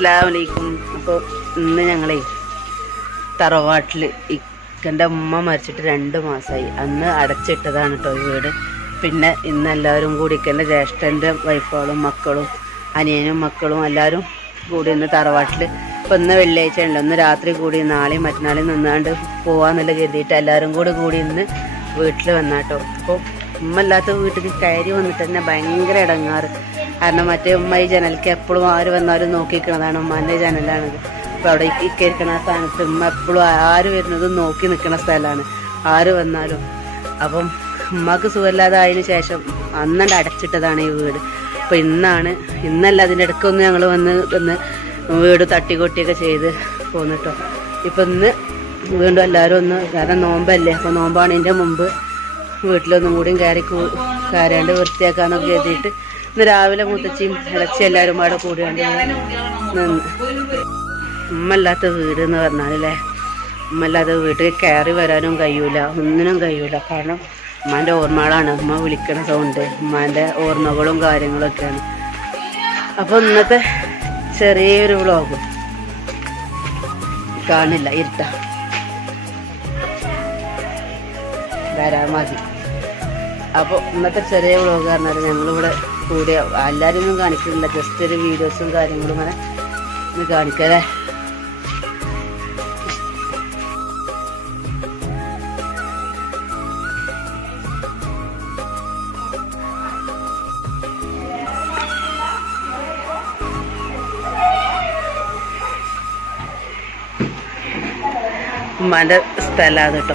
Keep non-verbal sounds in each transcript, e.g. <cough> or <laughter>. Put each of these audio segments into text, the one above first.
അസ്സലാമു അലൈക്കും. അപ്പോൾ ഇന്ന് ഞങ്ങളെ തറവാട്ടിൽ ഇക്കന്റെ ഉമ്മ മരിച്ചിട്ട് രണ്ട് മാസമായി അന്ന് അടച്ചിട്ടതാണ് കേട്ടോ ഈ വീട്. പിന്നെ ഇന്ന് എല്ലാവരും കൂടി ഇക്കന്റെ ജ്യേഷ്ഠന്റെ വൈഫുകളും മക്കളും അനിയനും മക്കളും എല്ലാവരും കൂടി ഇന്ന് തറവാട്ടിൽ ഇപ്പം ഇന്ന് വെള്ളിയാഴ്ച ഉണ്ട് ഒന്ന് രാത്രി കൂടി നാളെയും മറ്റന്നാളെയും നിന്നാണ്ട് പോവാന്നുള്ള കരുതിയിട്ട് എല്ലാവരും കൂടി കൂടി ഇന്ന് വീട്ടിൽ വന്നാട്ടോ. അപ്പോൾ ഉമ്മ ഇല്ലാത്ത വീട്ടിൽ കയറി വന്നിട്ട് തന്നെ ഭയങ്കര ഇടങ്ങാറ്. കാരണം മറ്റേ ഉമ്മ ഈ ജനലിക്ക് എപ്പോഴും ആര് വന്നാലും നോക്കിക്കണതാണ് ഉമ്മാന്റെ ജനലാണ്. അപ്പോൾ അവിടെ ഇക്കരിക്കണ സ്ഥാനത്ത് ഉമ്മ എപ്പോഴും ആര് വരുന്നതും നോക്കി നിൽക്കുന്ന സ്ഥലമാണ് ആര് വന്നാലും. അപ്പം ഉമ്മക്ക് സുഖമില്ലാതെ ആയതിനു ശേഷം അന്നണ്ട് അടച്ചിട്ടതാണ് ഈ വീട്. അപ്പോൾ ഇന്നാണ് ഇന്നല്ല അതിന്റെ ഇടയ്ക്കൊന്ന് ഞങ്ങൾ വന്ന് വന്ന് വീട് തട്ടിക്കൊട്ടിയൊക്കെ ചെയ്ത് പോന്നിട്ടോ. ഇപ്പം ഇന്ന് വീണ്ടും എല്ലാവരും ഒന്ന് കാരണം നോമ്പല്ലേ അപ്പോൾ നോമ്പാണിന്റെ മുമ്പ്. വീട്ടിലൊന്നും കൂടിയും കയറി കയറാണ്ട് വൃത്തിയാക്കാന്നൊക്കെ കരുതിയിട്ട് ഇന്ന് രാവിലെ മുത്തച്ചിയും ഇളച്ചി എല്ലാവരും പാടെ കൂടിയാണ്ട് അമ്മല്ലാത്ത വീട് എന്ന് പറഞ്ഞാലല്ലേ? ഉമ്മല്ലാത്ത വീട്ടിൽ കയറി വരാനും കഴിയൂല ഒന്നിനും കഴിയൂല. കാരണം ഉമ്മാന്റെ ഓർമ്മകളാണ്. ഉമ്മ വിളിക്കണ സൗണ്ട് ഉമ്മാന്റെ ഓർമ്മകളും കാര്യങ്ങളൊക്കെയാണ്. അപ്പോൾ ഇന്നത്തെ ചെറിയൊരു വ്ളോഗ് കാണില്ല ഇരുട്ട. വരാൻ മതി. അപ്പോൾ ഇന്നത്തെ ചെറിയ വ്ളോഗ് പറഞ്ഞാൽ ഞങ്ങളിവിടെ കൂടിയ എല്ലാവരും ഒന്നും കാണിക്കുന്നില്ല ജസ്റ്റ് ഒരു വീഡിയോസും കാര്യങ്ങളും ഇങ്ങനെ ഒന്ന് കാണിക്കല്ലേ ഉമ്മാന്റെ സ്ഥലമാണ് കേട്ടോ.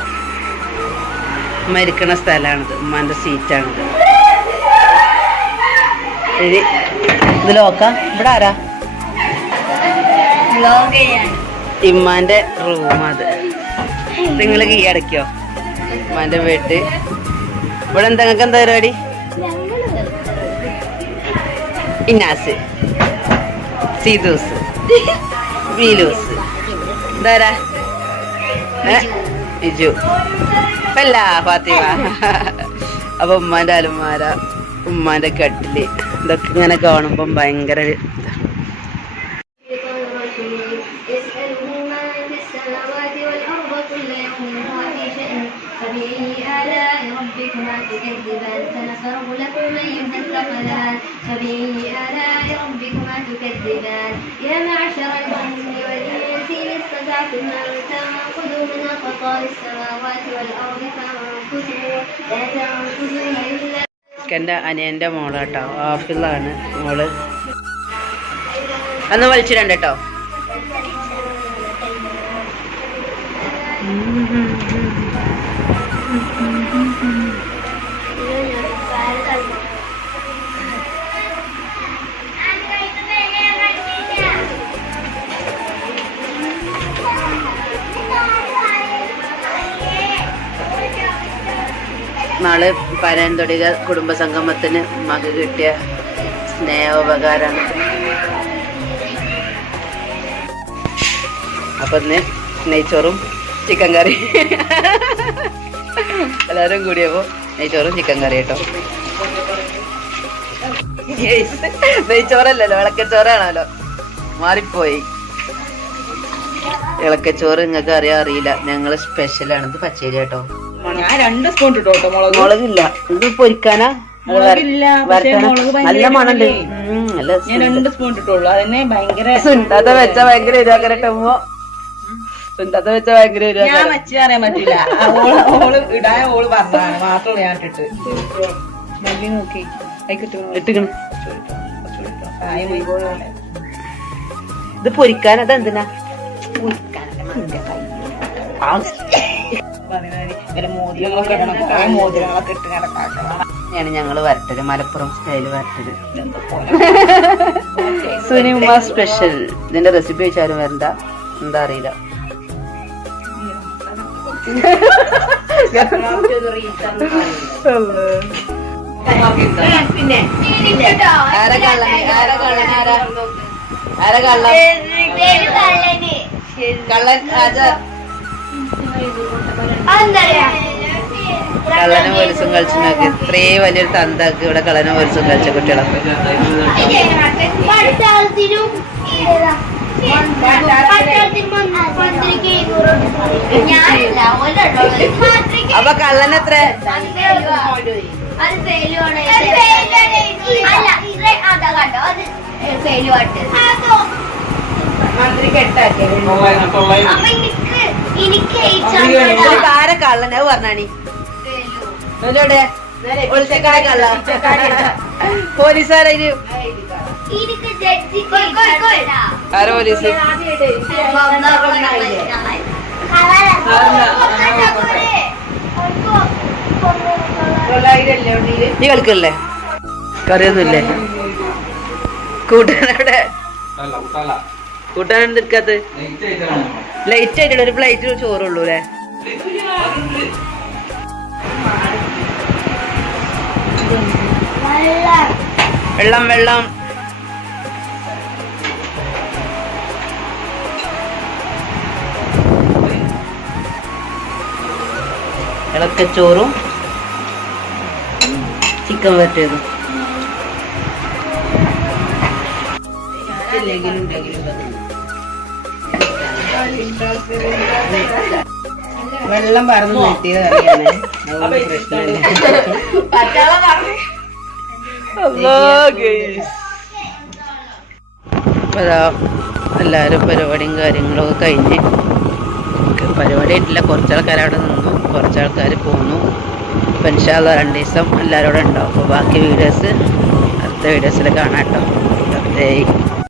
ഉമ്മ ഇരിക്കണ സ്ഥലമാണിത് ഉമ്മാന്റെ സീറ്റാണിത്. ശരി. ഇത് ലോക്ക ഇവിടെ ആരാ? ഇമ്മാന്റെ റൂം അത്. നിങ്ങൾ കീ അടയ്ക്കോ? ഉമ്മാന്റെ വീട്ട് ഇവിടെ എന്താ? നിങ്ങൾക്ക് എന്താ പരിപാടി? ഇന്നാസ്. സീതൂസ്. <laughs> വീലൂസ് ഇതാരാ? ബിജു. അല്ല ഫാത്തിമ അപ്പൊ ഉമ്മാന്റെ അലുമാര ഉമ്മാന്റെ കട്ടില് ഇതൊക്കെ ഇങ്ങനെ കാണുമ്പം ഭയങ്കര ഒരു ഇതാ. يسأله من في السماوات والأرض كل يوم هو في شأن فبأي آلاء ربكما تكذبان سنفرغ لكم أيها الثقلان فبأي آلاء ربكما تكذبان يا معشر الجن والإنس إن استطعتم أن تنفذوا من أقطار السماوات والأرض فانفذوا لا تنفذون إلا എൻ്റെ അനിയൻ്റെ മോളാട്ടോ ആഫിളാണ് മോള് അന്ന് വലിച്ചിടണ്ട കേട്ടോ നാളെ പനന്തൊടിക കുടുംബസംഗമത്തിന് മക കിട്ടിയ സ്നേഹോപകാരമാണ് അപ്പൊ ഇന്ന് നെയ്ച്ചോറും ചിക്കൻ കറി. എല്ലാവരും കൂടിയപ്പോ നെയ്ച്ചോറും ചിക്കൻ കറി കേട്ടോ. നെയ്ച്ചോറല്ലല്ലോ വിളക്കച്ചോറാണല്ലോ മാറിപ്പോയി. ഇളക്കച്ചോറ് നിങ്ങൾക്ക് അറിയാൻ അറിയില്ല. ഞങ്ങൾ സ്പെഷ്യലാണിത് പച്ചരി കേട്ടോ. ഞാൻ രണ്ട് സ്പൂൺ ഇട്ടു മുളക്? മുളകില്ല. ഇത് പൊരിക്കാനാ? മുളകില്ല, നല്ല ഞാൻ രണ്ട് സ്പൂൺ ഇട്ടുള്ളൂ അതിനെ ഭയങ്കര സുന്ദത വെച്ച ഭയങ്കര എരിവാക്കരട്ടുമ്പോ സുന്ദത വെച്ച ഭയങ്കര ഞാൻ എരിവാക്കര വെച്ച് അറിയാൻ പറ്റില്ല ആ ഓൾ ഓൾ ഇടാൻ ഓൾ പറഞ്ഞതാണ്. മാത്രമേ ഞാൻ ഇട്ടിട്ട്. നോക്കി. അതിക്കിട്ട് ഇട്ടിക്കണ്. കായം പോയി ഇത് പൊരിക്കാൻ അതെന്തിനാ വല്ല മോതിരങ്ങളൊക്കെ ഇടണം. കുറെ മോതിരങ്ങളൊക്കെ ഇട്ട് കിടക്കാക്കണം ാണ് ഞങ്ങൾ വരട്ടൽ മലപ്പുറം സ്റ്റൈൽ വരട്ടൽ പോലെ സുനിമ സ്പെഷ്യൽ ഇതിന്റെ റെസിപ്പി വെച്ചാലും വരണ്ട എന്താ അറിയില്ല. ആരാ <laughs> കള്ളൻ? ആരാ? കള്ളൻ? ആരാ? ആരാ കള്ളൻ കള്ളൻ ആരാ കള്ളനും പോലീസും കളിച്ചിട്ടുണ്ടാക്കി ഇത്രയും വലിയൊരു തന്താക്കി ഇവിടെ കള്ളന പോലീസും കളിച്ച കുട്ടികളൊക്കെ അപ്പൊ കള്ളൻ എത്ര? അത് ഫെയിലുമാണ് അല്ല ഇത് അതാ കണ്ടോ അത് ഫെയിലുമായിട്ട് മന്ത്രിക്ക് എട്ടാക്കിയത് അത് പറഞ്ഞാണി. എവിടെ കള്ള. പോലീസുകാരതിന് ആരോ പോലീസ്? നീ കളിക്കല്ലേ? കറിയൊന്നുമില്ലേ? കൂട്ടാനവിടെ കൂട്ടാൻ എന്തെടുക്കാത്ത? ലൈറ്റ് ആയിട്ടുള്ള ഒരു പ്ലേറ്റ് ചോറുള്ളൂ അല്ലേ? വെള്ളം വെള്ളം. ഇളക്കച്ചോറും ചിക്കൻ വരട്ടിയതും. ഇല്ലെങ്കിലും ഉണ്ടെങ്കിലും. വെള്ളം പറന്ന് നിർത്തിയത് അറിയാനേ അതുകൊണ്ട് പ്രശ്നമില്ല. ദാ എല്ലാവരും പരിപാടിയും കാര്യങ്ങളും ഒക്കെ കഴിഞ്ഞ് പരിപാടി ആയിട്ടില്ല. കുറച്ചാൾക്കാർ അവിടെ നിന്നു. കുറച്ചാൾക്കാർ പോന്നു. അപ്പം ഇൻഷാല്ല രണ്ട് ദിവസം എല്ലാവരും അവിടെ ഉണ്ടാവും. അപ്പോൾ ബാക്കി വീഡിയോസ് അടുത്ത വീഡിയോസിൽ കാണാം കേട്ടോ.